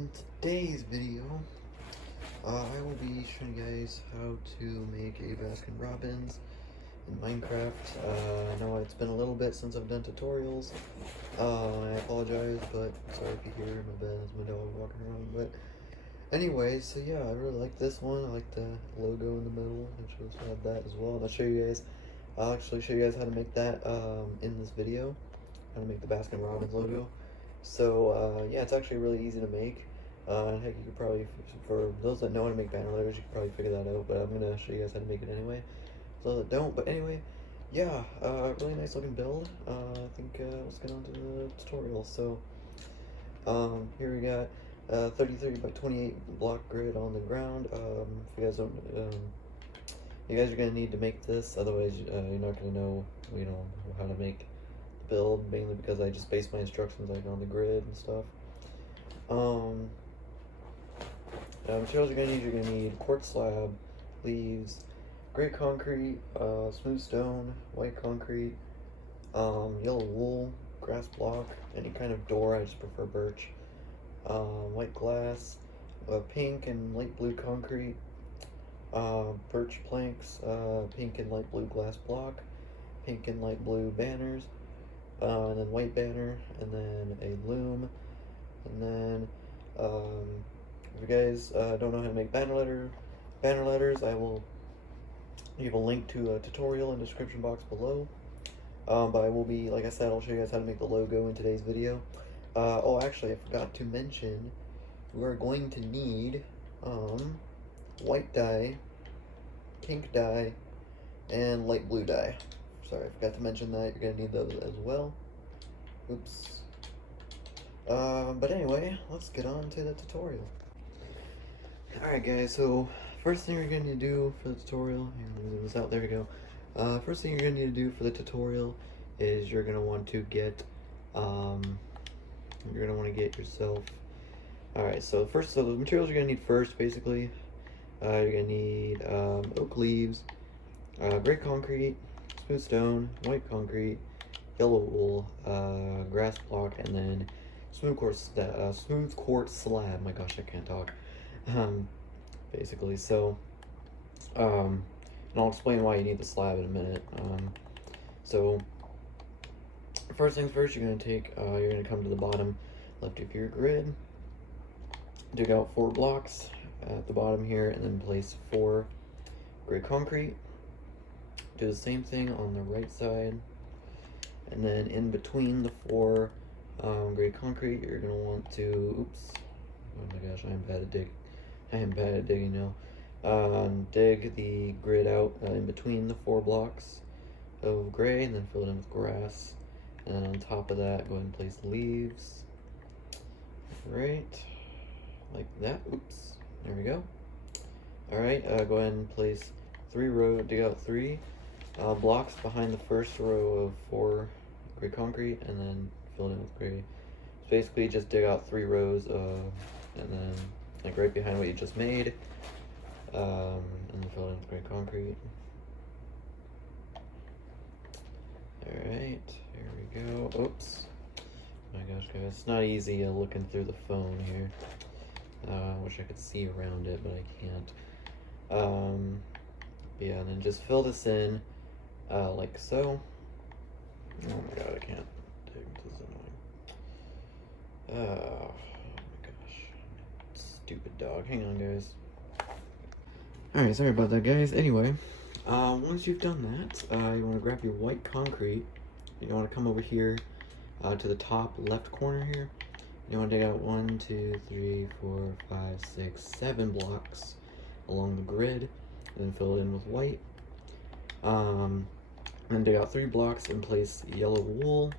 In today's video, I will be showing you guys how to make a Baskin Robbins in Minecraft. I know it's been a little bit since I've done tutorials. I apologize, but sorry if you hear my bed, it's my dog walking around. But anyway, so yeah, I really like this one. I like the logo in the middle. I should have that as well. And I'll actually show you guys how to make that in this video, how to make the Baskin Robbins logo. So yeah, it's actually really easy to make. And heck, you could probably, for those that know how to make banner letters, you could probably figure that out, but I'm gonna show you guys how to make it anyway. For those that don't, but anyway, yeah, really nice looking build. I think let's get on to the tutorial. So here we got 33 by 28 block grid on the ground. If you guys don't, you guys are gonna need to make this, otherwise you're not gonna know, how to make the build, mainly because I just base my instructions like on the grid and stuff. Materials you're gonna need quartz slab, leaves, gray concrete, smooth stone, white concrete, yellow wool, grass block, any kind of door, I just prefer birch, white glass, pink and light blue concrete, birch planks, pink and light blue glass block, pink and light blue banners, and then white banner, and then a loom, and then if you guys don't know how to make banner letters, I will leave a link to a tutorial in the description box below. But I will be, like I said, I'll show you guys how to make the logo in today's video. Oh, actually, I forgot to mention, we're going to need white dye, pink dye, and light blue dye. Sorry, I forgot to mention that. You're gonna need those as well. Oops. But anyway, let's get on to the tutorial. Alright guys, so first thing you're going to do for the tutorial, there we go. First thing you're going to need to do for the tutorial is you're going to want to get, yourself, alright, so the materials you're going to need first, basically, you're going to need oak leaves, gray concrete, smooth stone, white concrete, yellow wool, grass block, and then smooth quartz slab. My gosh, I can't talk. Basically, so and I'll explain why you need the slab in a minute. So first things first, you're gonna come to the bottom left of your grid, dig out 4 blocks at the bottom here, and then place 4 gray concrete. Do the same thing on the right side, and then in between the 4 gray concrete, you're gonna want to, oops, oh my gosh, I am bad at digging now. Dig the grid out in between the 4 blocks of gray, and then fill it in with grass. And then on top of that, go ahead and place leaves. Right, like that. Oops, there we go. Alright, go ahead and place dig out 3 blocks behind the first row of 4 gray concrete, and then fill it in with gray. So basically, just dig out 3 rows, and then like right behind what you just made, and then fill it in with gray concrete. Alright, here we go. Oops. Oh my gosh, guys, it's not easy looking through the phone here. I wish I could see around it, but I can't. But yeah, and then just fill this in, like so. Oh my god, I can't dig. This is annoying. Oh my gosh. Stupid dog. Hang on, guys. Alright, sorry about that, guys. Anyway, once you've done that, you want to grab your white concrete. You want to come over here to the top left corner here. You want to dig out 1, 2, 3, 4, 5, 6, 7 blocks along the grid, and then fill it in with white. Then dig out 3 blocks and place yellow wool,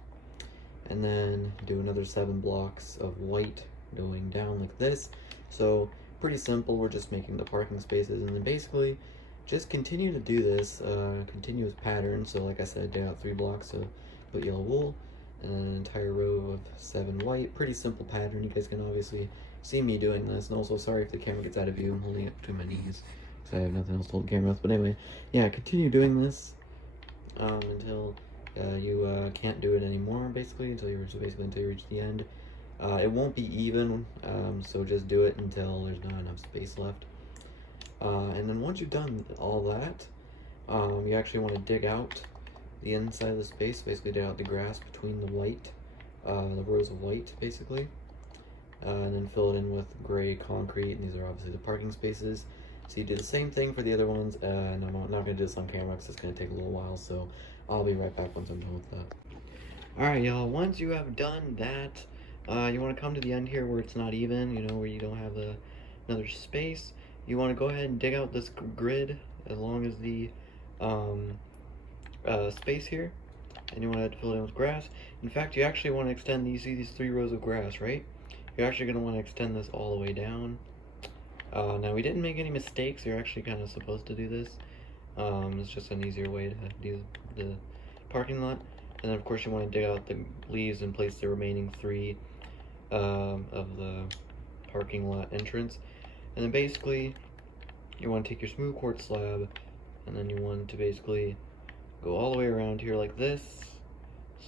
and then do another 7 blocks of white going down like this. So pretty simple, we're just making the parking spaces, and then basically just continue to do this continuous pattern. So like I said, dig out 3 blocks to put yellow wool, and then an entire row of 7 white. Pretty simple pattern. You guys can obviously see me doing this, and also sorry if the camera gets out of view. I'm holding it between my knees because I have nothing else to hold the camera with. But anyway, yeah, continue doing this until you can't do it anymore, basically, until you reach the end. It won't be even, so just do it until there's not enough space left. And then once you've done all that, you actually want to dig out the inside of the space, basically dig out the grass between the white, the rows of white, basically. And then fill it in with gray concrete, and these are obviously the parking spaces. So you do the same thing for the other ones, and I'm not going to do this on camera because it's going to take a little while, so I'll be right back once I'm done with that. Alright, y'all, once you have done that, you want to come to the end here where it's not even, you know, where you don't have another space. You want to go ahead and dig out this grid as long as the space here, and you want to fill it in with grass. In fact, you actually want to extend these 3 rows of grass, right? You're actually going to want to extend this all the way down. Now, we didn't make any mistakes. You're actually kind of supposed to do this. It's just an easier way to do the parking lot. And then, of course, you want to dig out the leaves and place the remaining 3 of the parking lot entrance. And then, basically, you want to take your smooth quartz slab, and then you want to basically go all the way around here like this.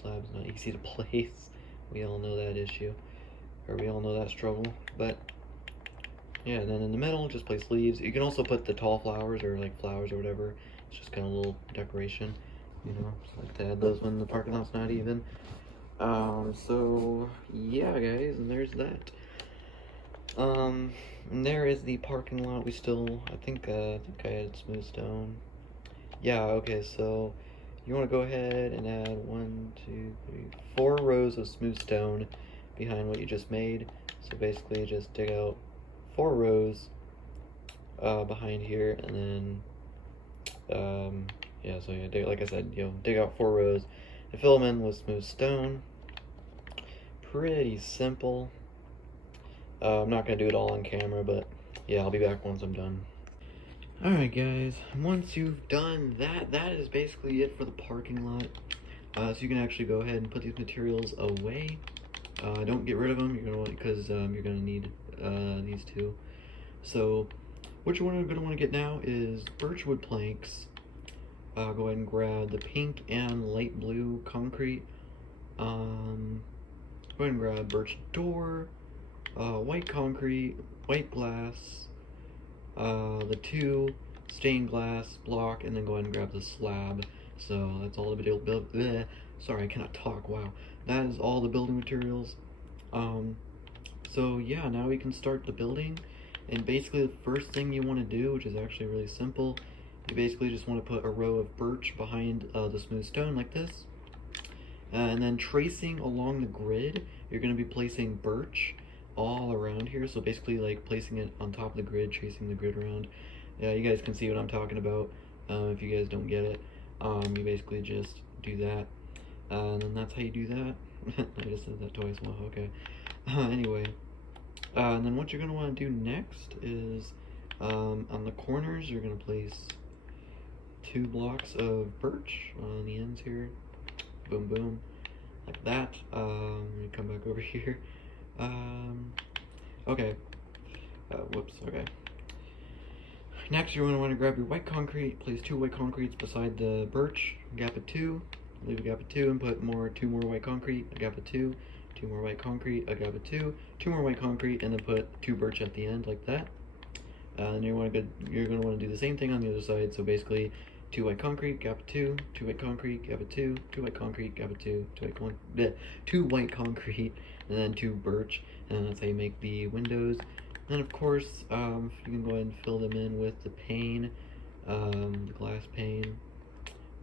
Slab's not easy to place. We all know that issue. Or we all know that struggle, but yeah, and then in the middle, just place leaves. You can also put the tall flowers or like flowers or whatever. It's just kind of a little decoration, you know, just like to add those when the parking lot's not even. So yeah, guys, and there's that. And there is the parking lot. We still, I think I added smooth stone. Yeah, okay, so you want to go ahead and add 1, 2, 3, 4 rows of smooth stone behind what you just made. So basically just dig out 4 rows behind here, and then yeah, so you dig, like I said, you know, dig out 4 rows and fill them in with smooth stone. Pretty simple. I'm not gonna do it all on camera, but yeah, I'll be back once I'm done. Alright guys, once you've done that, that is basically it for the parking lot. So you can actually go ahead and put these materials away. Don't get rid of them, because you're gonna need these 2. So what you're gonna want to get now is birchwood planks. Go ahead and grab the pink and light blue concrete. Go ahead and grab birch door, white concrete, white glass, the 2 stained glass block, and then go ahead and grab the slab. So that's all the build. Sorry, I cannot talk. Wow, that is all the building materials. So yeah, now we can start the building. And basically, the first thing you want to do, which is actually really simple, you basically just want to put a row of birch behind the smooth stone like this. And then tracing along the grid, you're going to be placing birch all around here. So basically, like placing it on top of the grid, tracing the grid around. Yeah, you guys can see what I'm talking about. If you guys don't get it, you basically just do that. And then that's how you do that. I just said that twice. Well, okay. Anyway, and then what you're going to want to do next is on the corners, you're going to place 2 blocks of birch on the ends here. Boom, boom, like that. Let me come back over here. Okay. Whoops. Okay. Next, you're going to want to grab your white concrete. Place 2 white concretes beside the birch. Gap of 2. Leave a gap of 2 and put 2 more white concrete. A gap of 2. 2 more white concrete. A gap of 2. 2 more white concrete, and then put 2 birch at the end like that. And you're going to want to do the same thing on the other side. So basically, 2 white concrete, gap of 2, 2 white concrete, gap of 2, 2 white concrete, gap of 2, 2 white concrete, and then 2 birch, and that's how you make the windows. And then of course, you can go ahead and fill them in with the pane, the glass pane.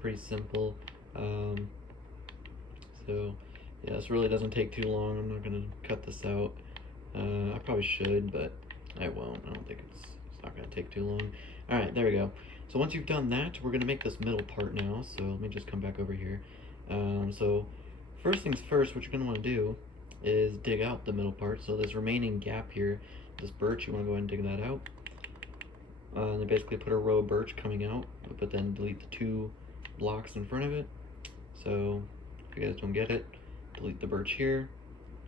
Pretty simple. So yeah, this really doesn't take too long. I'm not gonna cut this out. I probably should, but I won't. I don't think it's not gonna take too long. All right, there we go. So once you've done that, we're gonna make this middle part now. So let me just come back over here. So first things first, what you're gonna want to do is dig out the middle part. So this remaining gap here, this birch, you want to go ahead and dig that out. And then basically put a row of birch coming out, but then delete the 2 blocks in front of it. So if you guys don't get it, delete the birch here,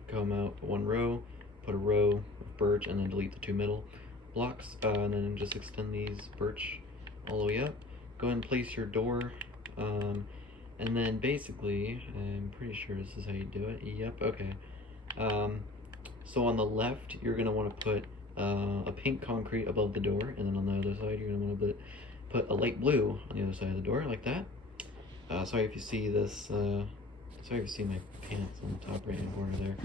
come out 1 row, put a row of birch, and then delete the 2 middle blocks, and then just extend these birch all the way up. Go ahead and place your door, and then basically, I'm pretty sure this is how you do it. Yep, okay. So on the left, you're gonna want to put a pink concrete above the door, and then on the other side, you're gonna want to put a light blue on the other side of the door, like that. Sorry if you see this. Sorry if you see my pants on the top right hand corner there.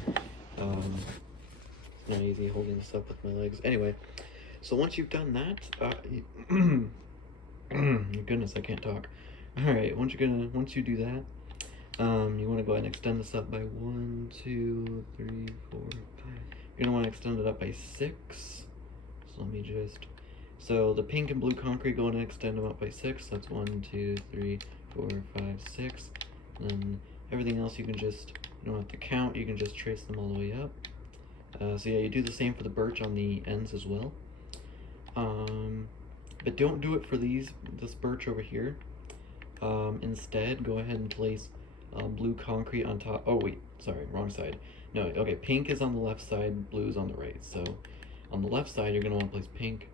It's not easy holding this up with my legs. Anyway, so once you've done that, goodness, I can't talk. All right, once you do that, you want to go ahead and extend this up by 1, 2, 3, 4, 5. You're gonna want to extend it up by 6. So let me just. So the pink and blue concrete, go ahead and extend them up by 6. That's 1, 2, 3, 4, 5, 6. And then everything else you can just, you don't have to count. You can just trace them all the way up. So yeah, you do the same for the birch on the ends as well. But don't do it for this birch over here. Instead, go ahead and place blue concrete on top. Oh wait, sorry, wrong side. No, okay, pink is on the left side, blue is on the right. So on the left side, you're gonna want to place pink.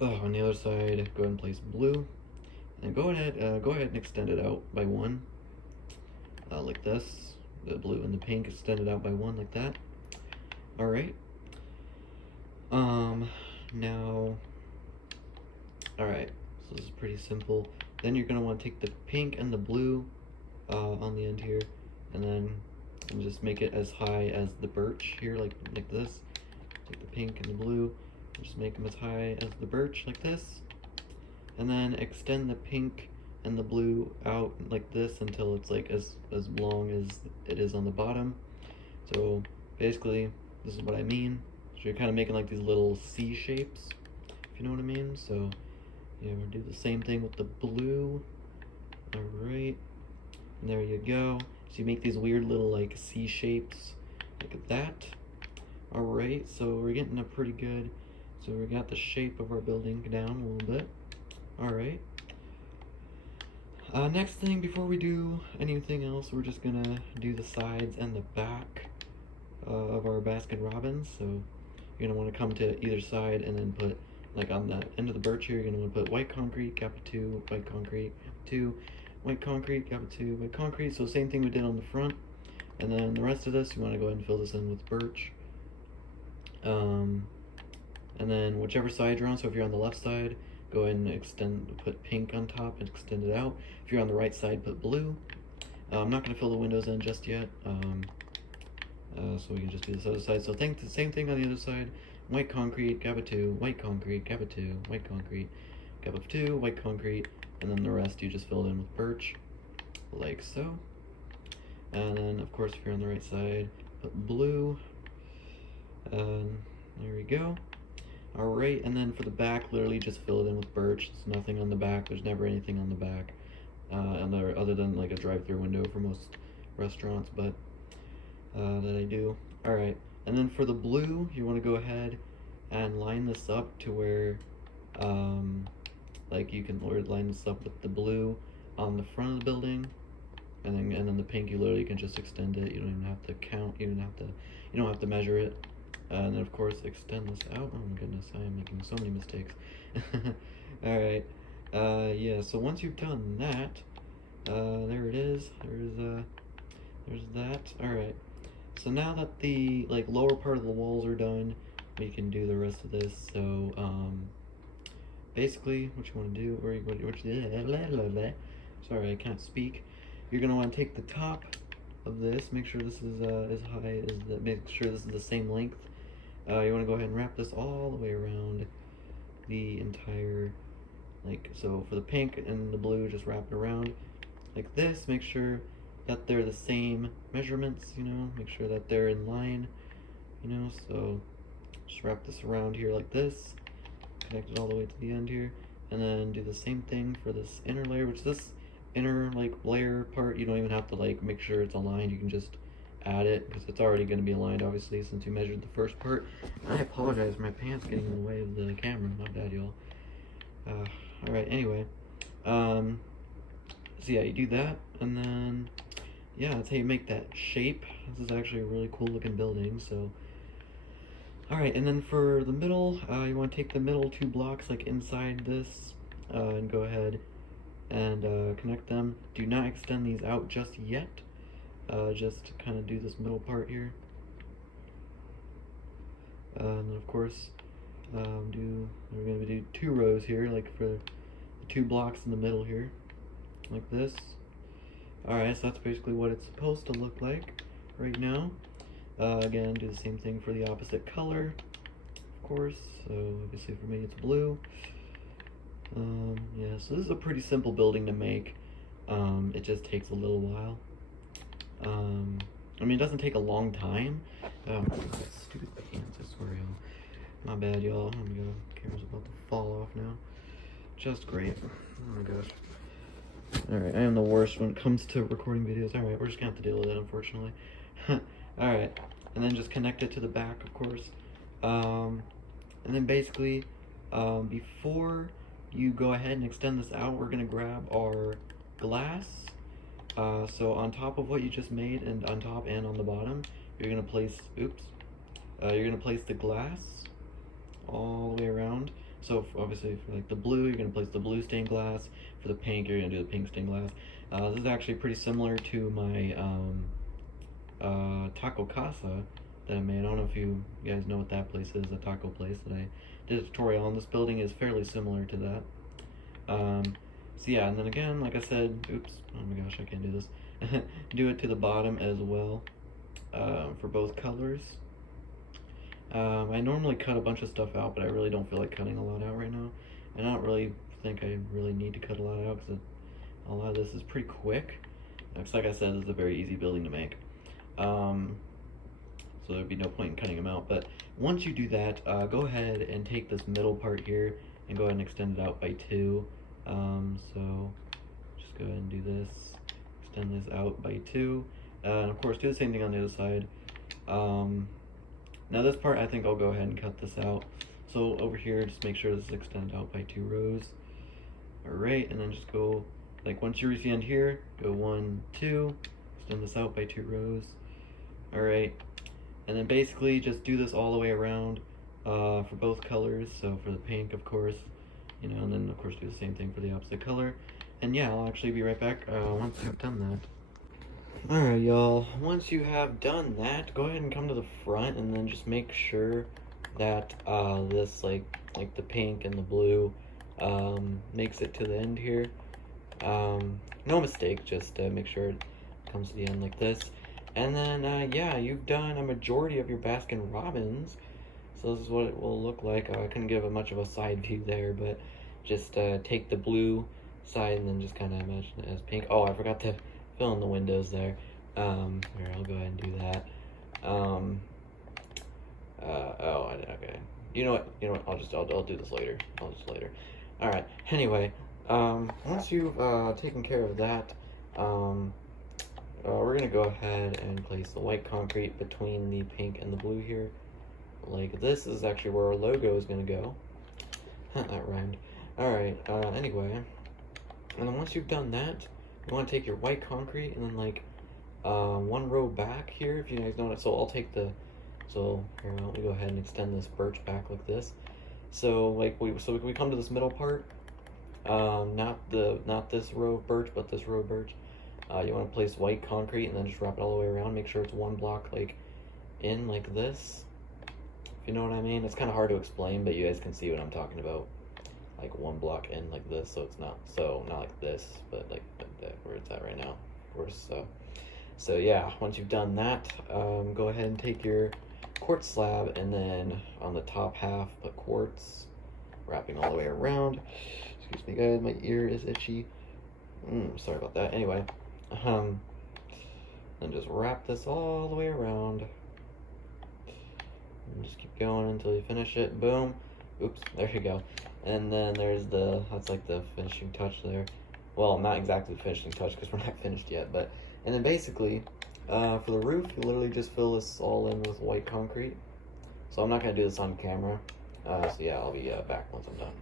On the other side, go ahead and place blue. And go ahead and extend it out by 1, like this. The blue and the pink extended out by 1, like that. All right. Now, all right. So this is pretty simple. Then you're gonna want to take the pink and the blue on the end here, and just make it as high as the birch here, like this. Take the pink and the blue, and just make them as high as the birch, like this. And then extend the pink and the blue out like this until it's like as long as it is on the bottom. So basically, this is what I mean. So you're kind of making like these little C shapes, if you know what I mean. So yeah, we'll do the same thing with the blue. All right, and there you go. So you make these weird little like C shapes, like that. All right, so we're getting a pretty good. So we got the shape of our building down a little bit. All right. Next thing, before we do anything else, we're just gonna do the sides and the back of our Baskin Robbins. So you're gonna want to come to either side and then put, like on the end of the birch here, you're gonna want to put white concrete, gap of 2, white concrete, 2, white concrete, gap of 2, white concrete. So same thing we did on the front. And then the rest of this, you want to go ahead and fill this in with birch. And then whichever side you're on, so if you're on the left side, go ahead and put pink on top and extend it out. If you're on the right side, put blue. I'm not going to fill the windows in just yet, so we can just do this other side. So think the same thing on the other side. White concrete, gap of 2, white concrete, gap of 2, white concrete, gap of 2, white concrete, and then the rest you just filled in with birch, like so. And then, of course, if you're on the right side, put blue. There we go. Alright, and then for the back, literally just fill it in with birch. There's nothing on the back. There's never anything on the back, other than like a drive-through window for most restaurants, but that I do. Alright, and then for the blue, you want to go ahead and line this up to where, like you can line this up with the blue on the front of the building, and then the pink, you literally can just extend it. You don't even have to count. You don't have to measure it. And then of course extend this out. Oh my goodness, I am making so many mistakes. Alright, yeah, so once you've done that, there it is, there's that. Alright, so now that the like lower part of the walls are done, we can do the rest of this. So basically what you want to do, sorry, I can't speak. You're going to want to take the top of this, make sure this is as high as make sure this is the same length. You want to go ahead and wrap this all the way around the entire, like, so for the pink and the blue, just wrap it around like this. Make sure that they're the same measurements, you know, make sure that they're in line, you know, so just wrap this around here like this, connect it all the way to the end here, and then do the same thing for this inner layer, which this inner like layer part, you don't even have to like make sure it's aligned. You can just add it because it's already going to be aligned, obviously, since you measured the first part. I apologize for my pants getting in the way of the camera. My bad, y'all. All right, anyway, so yeah, you do that, and then yeah, that's how you make that shape. This is actually a really cool looking building. So all right, and then for the middle, you want to take the middle 2 blocks like inside this, and go ahead and connect them. Do not extend these out just yet. Just kind of do this middle part here. of course, we're gonna do 2 rows here, like for the 2 blocks in the middle here, like this. Alright, so that's basically what it's supposed to look like right now. Again, do the same thing for the opposite color, of course. So obviously for me it's blue. Yeah, so this is a pretty simple building to make. It just takes a little while. I mean, it doesn't take a long time. Stupid pants, I swear, y'all. My bad, y'all. Oh my god, camera's about to fall off now. Just great. Oh my gosh. Alright, I am the worst when it comes to recording videos. Alright, we're just gonna have to deal with it, unfortunately. Alright, and then just connect it to the back, of course. And then basically, before you go ahead and extend this out, we're gonna grab our glass. So on top of what you just made, and on top and on the bottom, you're gonna place, you're gonna place the glass all the way around. So obviously for like the blue, you're gonna place the blue stained glass. For the pink, you're gonna do the pink stained glass. This is actually pretty similar to my taco casa that I made. I don't know if you guys know what that place is, a taco place that I did a tutorial on. This building is fairly similar to that. So yeah, and then again, like I said, oh my gosh, I can't do this. Do it to the bottom as well, for both colors. I normally cut a bunch of stuff out, but I really don't feel like cutting a lot out right now. And I don't really think I really need to cut a lot out, because a lot of this is pretty quick. Because like I said, this is a very easy building to make. So there'd be no point in cutting them out. But once you do that, go ahead and take this middle part here and go ahead and extend it out by 2. So just go ahead and do this, extend this out by 2, and of course do the same thing on the other side. Now this part, I think I'll go ahead and cut this out. So over here, just make sure this is extended out by 2 rows. Alright, and then just go, like once you reach the end here, go 1, 2, extend this out by 2 rows. Alright, and then basically just do this all the way around for both colors. So for the pink, of course, you know, and then of course do the same thing for the opposite color. And yeah, I'll actually be right back once I've done that. Alright y'all, once you have done that, go ahead and come to the front and then just make sure that this like the pink and the blue makes it to the end here. No mistake, just make sure it comes to the end like this. And then yeah, you've done a majority of your Baskin Robbins. So this is what it will look like. I couldn't give much of a side view there, but just take the blue side and then just kind of imagine it as pink. Oh, I forgot to fill in the windows there. Here, I'll go ahead and do that. Okay. You know what? I'll do this later. Later. All right. Anyway, once you've taken care of that, we're gonna go ahead and place the white concrete between the pink and the blue here. Like this is actually where our logo is gonna go. That rhymed. Alright, anyway. And then once you've done that, you want to take your white concrete and then like 1 row back here, if you guys know it. So I'll take the, so here, why don't we go ahead and extend this birch back like this. So like we come to this middle part, not this row of birch, but this row of birch. You want to place white concrete and then just wrap it all the way around. Make sure it's 1 block like in like this. You know what I mean? It's kind of hard to explain, but you guys can see what I'm talking about. Like 1 block in like this, so it's not like this, but like that, where it's at right now, of course. So yeah, once you've done that, go ahead and take your quartz slab and then on the top half put quartz, wrapping all the way around. Excuse me guys, my ear is itchy. Sorry about that. Anyway, then just wrap this all the way around. And just keep going until you finish it. Boom. Oops, there you go. And then there's that's like the finishing touch there. Well, not exactly the finishing touch because we're not finished yet, but, and then basically, for the roof, you literally just fill this all in with white concrete. So I'm not going to do this on camera. So yeah, I'll be back once I'm done.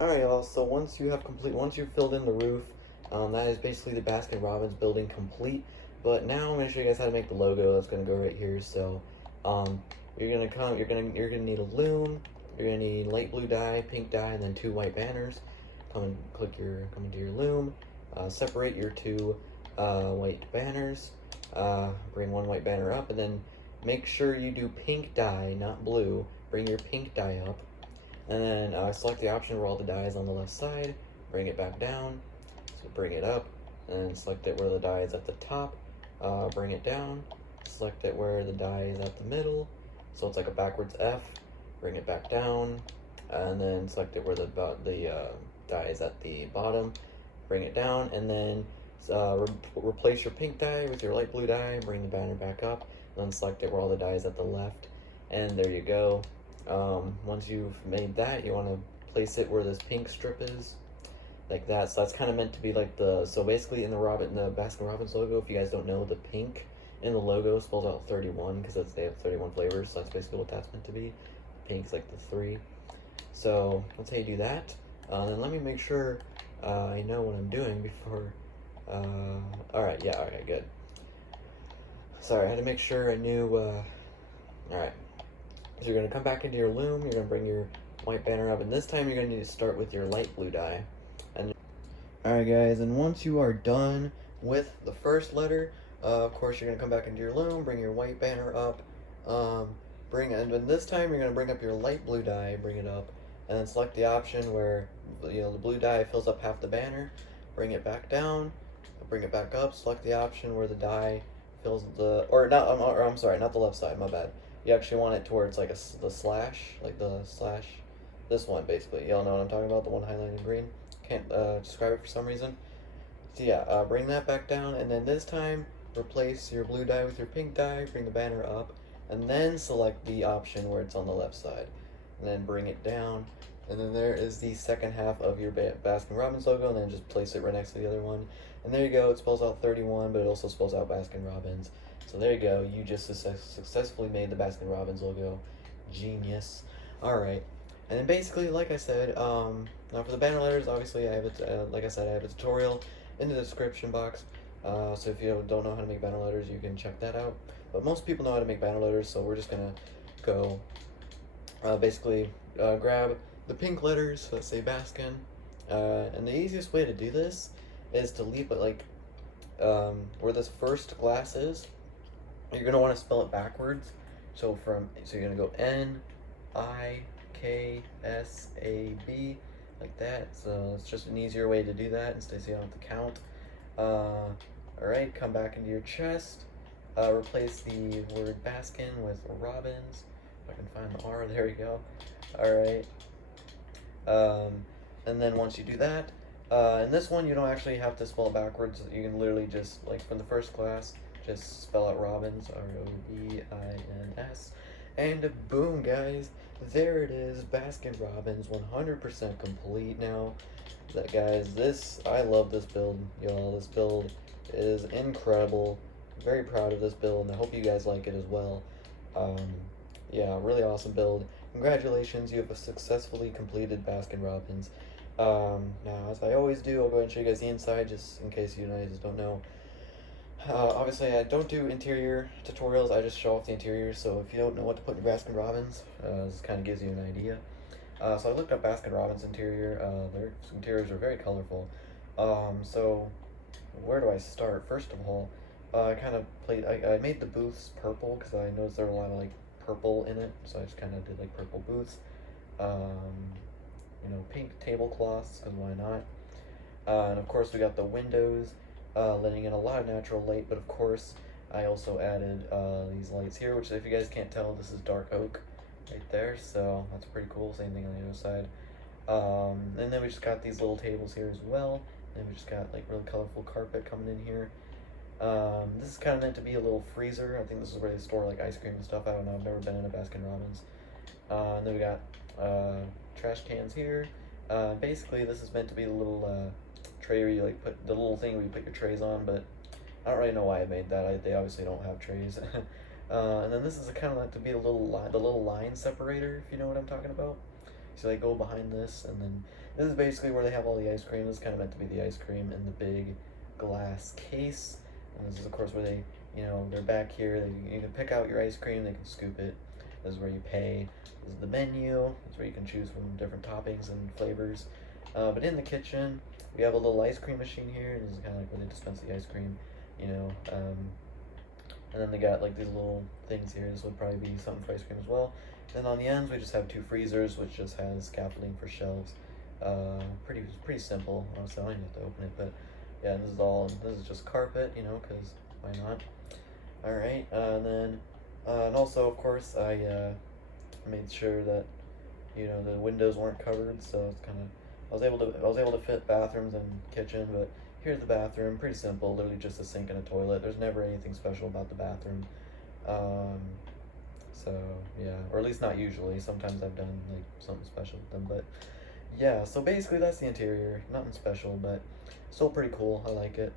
Alright y'all, so once you've filled in the roof, that is basically the Baskin Robbins building complete. But now I'm going to show you guys how to make the logo. That's going to go right here. So, you're gonna need a loom. You're gonna need light blue dye, pink dye, and then 2 white banners. Come into your loom. Separate your 2 white banners. Bring 1 white banner up, and then make sure you do pink dye, not blue. Bring your pink dye up, and then select the option where all the dye is on the left side. Bring it back down, so bring it up, and select it where the dye is at the top. Bring it down, select it where the dye is at the middle, so it's like a backwards F. Bring it back down, and then select it where the dye is at the bottom. Bring it down, and then replace your pink dye with your light blue dye. Bring the banner back up, and then select it where all the dye is at the left, and there you go. Once you've made that, you want to place it where this pink strip is, like that. So that's kind of meant to be like so basically in the Baskin Robbins logo, if you guys don't know, the pink in the logo spells out 31 because they have 31 flavors. So that's basically what that's meant to be. Pink's like the 3. So that's how you do that. Then let me make sure I know what I'm doing before. Alright, yeah, alright, good. Sorry, I had to make sure I knew. Alright. So you're going to come back into your loom, you're going to bring your white banner up, and this time you're going to need to start with your light blue dye. Alright guys, and once you are done with the first letter, of course you're going to come back into your loom, bring your white banner up, and then this time you're going to bring up your light blue dye, bring it up, and then select the option where the blue dye fills up half the banner, bring it back down, bring it back up, select the option where the dye fills I'm sorry, not the left side, my bad. You actually want it towards like the slash, this one basically. Y'all know what I'm talking about, the one highlighted in green. Can't describe it for some reason. So yeah, bring that back down, and then this time replace your blue dye with your pink dye, bring the banner up, and then select the option where it's on the left side, and then bring it down, and then there is the second half of your Baskin Robbins logo, and then just place it right next to the other one, and there you go. It spells out 31, but it also spells out Baskin Robbins. So there you go, you just successfully made the Baskin Robbins logo. Genius. Alright, and then basically, like I said, now for the banner letters, obviously I have like I said, I have a tutorial in the description box. So if you don't know how to make banner letters, you can check that out. But most people know how to make banner letters, so we're just gonna go basically grab the pink letters, let's say Baskin, and the easiest way to do this is to leave it like where this first glass is. You're gonna want to spell it backwards. So you're gonna go N-I-K-S-A-B, like that. So it's just an easier way to do that instead, so you don't have to count. Alright, come back into your chest. Replace the word Baskin with Robbins. If I can find the R, there we go. Alright. And then once you do that, in this one you don't actually have to spell it backwards. You can literally just, like from the first class, just spell out Robbins, R-O-B-I-N-S. And boom, guys, there it is, Baskin Robbins, 100% complete now. Guys, I love this build, y'all. This build is incredible. Very proud of this build, and I hope you guys like it as well. Yeah, really awesome build. Congratulations, you have successfully completed Baskin Robbins. Now, as I always do, I'll go ahead and show you guys the inside, just in case you guys don't know. Obviously, I don't do interior tutorials, I just show off the interior, so if you don't know what to put in your Baskin Robbins, this kind of gives you an idea. So I looked up Baskin Robbins interior. Their interiors are very colorful. So where do I start? First of all, I made the booths purple because I noticed there were a lot of like purple in it, so I just kind of did like purple booths. Pink tablecloths, because why not? And of course we got the windows, letting in a lot of natural light, but of course I also added these lights here, which if you guys can't tell, this is dark oak right there, so that's pretty cool. Same thing on the other side. And then we just got these little tables here as well, and we just got like really colorful carpet coming in here. This is kind of meant to be a little freezer. I think this is where they store like ice cream and stuff. I don't know, I've never been in a Baskin Robbins. And then we got trash cans here. Basically this is meant to be the little tray where you like put the little thing where you put your trays on, but I don't really know why I made that. They obviously don't have trays. And then this is kind of like to be the little line separator, if you know what I'm talking about. So they go behind this, and then this is basically where they have all the ice cream. This is kind of meant to be the ice cream in the big glass case. And this is of course where they, they're back here. You can pick out your ice cream, they can scoop it. This is where you pay. This is the menu. This is where you can choose from different toppings and flavors. But in the kitchen, we have a little ice cream machine here. This is kind of like where they dispense the ice cream. And then they got like these little things here. This would probably be something for ice cream as well. Then on the ends, we just have 2 freezers, which just has scaffolding for shelves. Pretty simple. Honestly, I don't even have to open it, but yeah, this is just carpet, you know, because why not? All right, and also, of course, I made sure that, you know, the windows weren't covered, so it's kind of, I was able to fit bathrooms and kitchen, but here's the bathroom. Pretty simple, literally just a sink and a toilet. There's never anything special about the bathroom. Um, so yeah, or at least not usually. Sometimes I've done like something special with them, but yeah. So basically, that's the interior. Nothing special, but still pretty cool. I like it.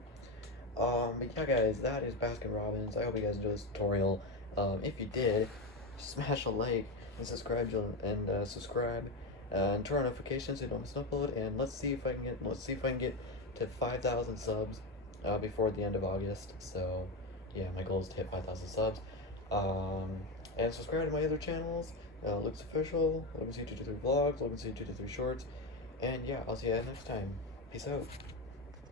But yeah, guys, that is Baskin Robbins. I hope you guys enjoyed this tutorial. If you did, smash a like and subscribe and turn on notifications so you don't miss an upload. And let's see if I can get to 5,000 subs before the end of August. So yeah, my goal is to hit 5,000 subs. And subscribe to my other channels. Luke's Official, Logan's 223 Vlogs, Logan's 223 Shorts. And yeah, I'll see you guys next time. Peace out.